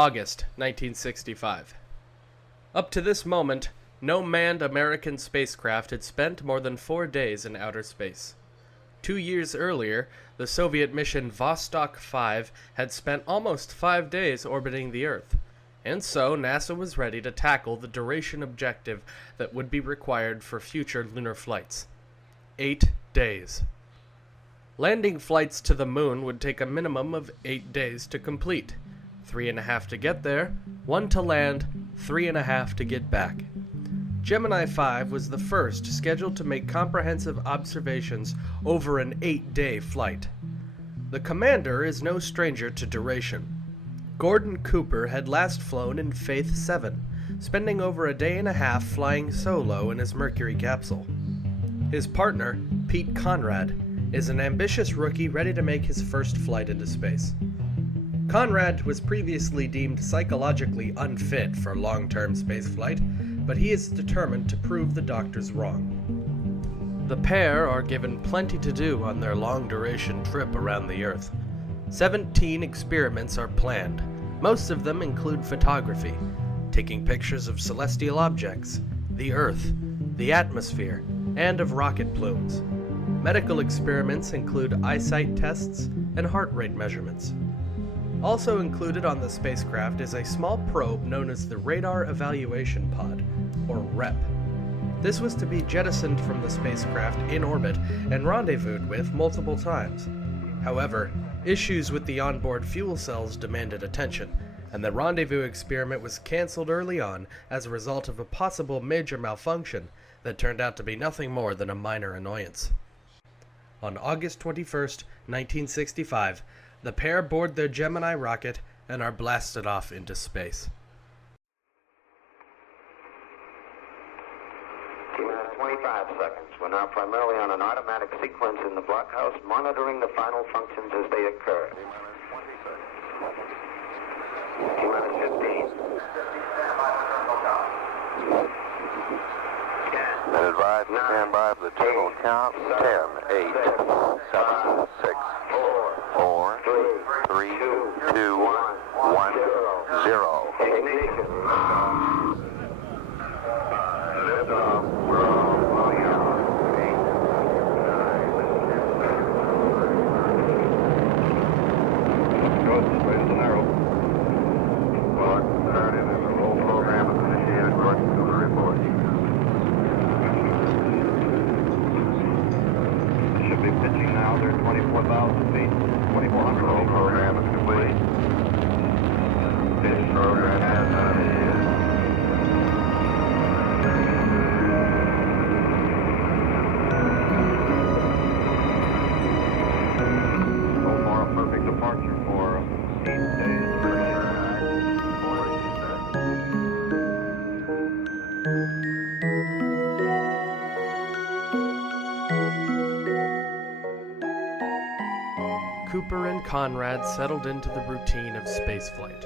August 1965. Up to this moment, no manned American spacecraft had spent more than 4 days in outer space. 2 years earlier, the Soviet mission Vostok 5 had spent almost 5 days orbiting the Earth, and so NASA was ready to tackle the duration objective that would be required for future lunar flights. 8 days. Landing flights to the moon would take a minimum of 8 days to complete. 3.5 to get there, 1 to land, 3.5 to get back. Gemini 5 was the first scheduled to make comprehensive observations over an 8-day flight. The commander is no stranger to duration. Gordon Cooper had last flown in Faith 7, spending over a day and a half flying solo in his Mercury capsule. His partner, Pete Conrad, is an ambitious rookie ready to make his first flight into space. Conrad was previously deemed psychologically unfit for long-term spaceflight, but he is determined to prove the doctors wrong. The pair are given plenty to do on their long-duration trip around the Earth. 17 experiments are planned. Most of them include photography, taking pictures of celestial objects, the Earth, the atmosphere, and of rocket plumes. Medical experiments include eyesight tests and heart rate measurements. Also included on the spacecraft is a small probe known as the Radar Evaluation Pod, or REP. This was to be jettisoned from the spacecraft in orbit and rendezvoused with multiple times. However, issues with the onboard fuel cells demanded attention, and the rendezvous experiment was canceled early on as a result of a possible major malfunction that turned out to be nothing more than a minor annoyance. On August 21st, 1965, the pair board their Gemini rocket and are blasted off into space. T-minus 25 seconds. We're now primarily on an automatic sequence in the blockhouse, monitoring the final functions as they occur. T-minus 15. Then advise stand by for the turbo count. 10, 8, 7, 6, 4, 3, 2, 1, 0. Ignition. We're all falling out. 8, 9, go straight as an arrow. Well, started and the roll program is initiated according to the report. Should be pitching now. They're 24,000 feet. 2,400 roll program is complete. Pitch program has not ended. So far, a perfect departure for 8 days. Cooper and Conrad settled into the routine of spaceflight.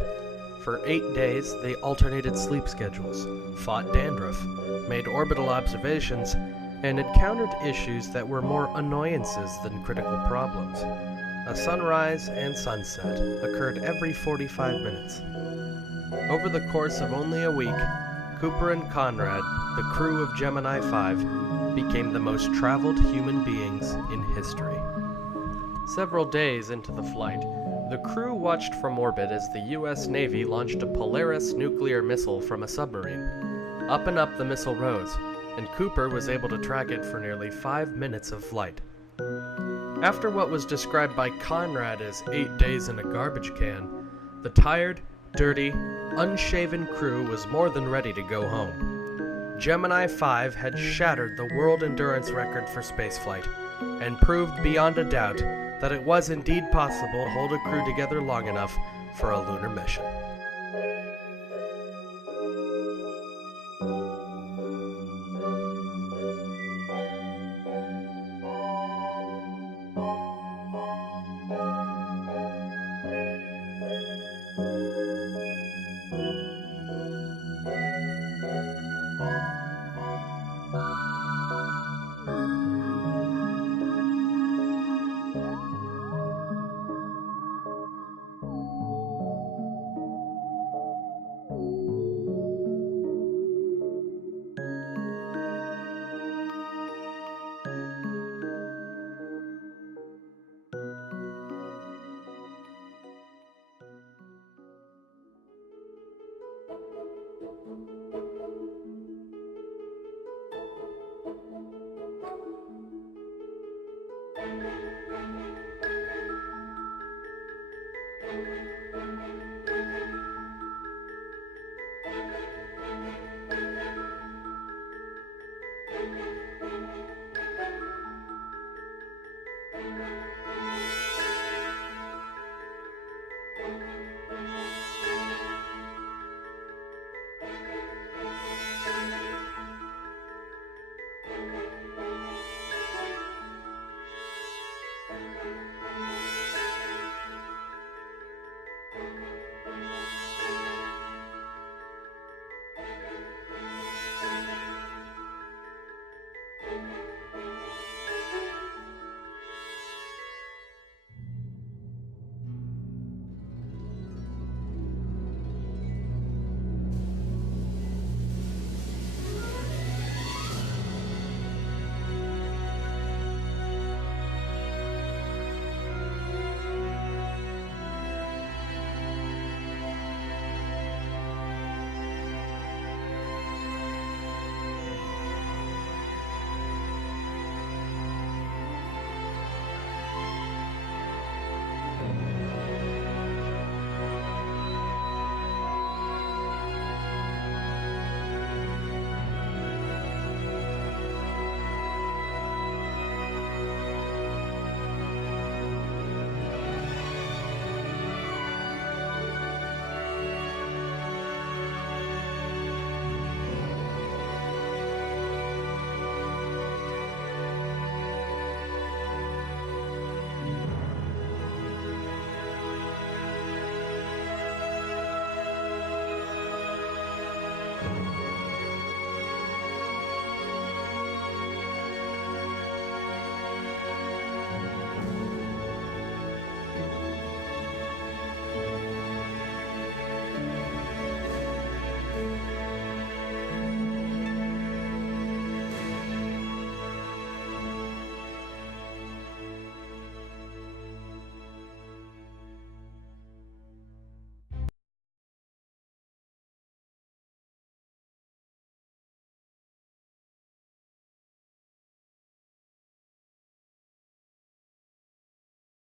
For 8 days, they alternated sleep schedules, fought dandruff, made orbital observations, and encountered issues that were more annoyances than critical problems. A sunrise and sunset occurred every 45 minutes. Over the course of only a week, Cooper and Conrad, the crew of Gemini 5, became the most traveled human beings in history. Several days into the flight, the crew watched from orbit as the U.S. Navy launched a Polaris nuclear missile from a submarine. Up and up the missile rose, and Cooper was able to track it for nearly 5 minutes of flight. After what was described by Conrad as 8 days in a garbage can, the tired, dirty, unshaven crew was more than ready to go home. Gemini 5 had shattered the world endurance record for spaceflight, and proved beyond a doubt that it was indeed possible to hold a crew together long enough for a lunar mission.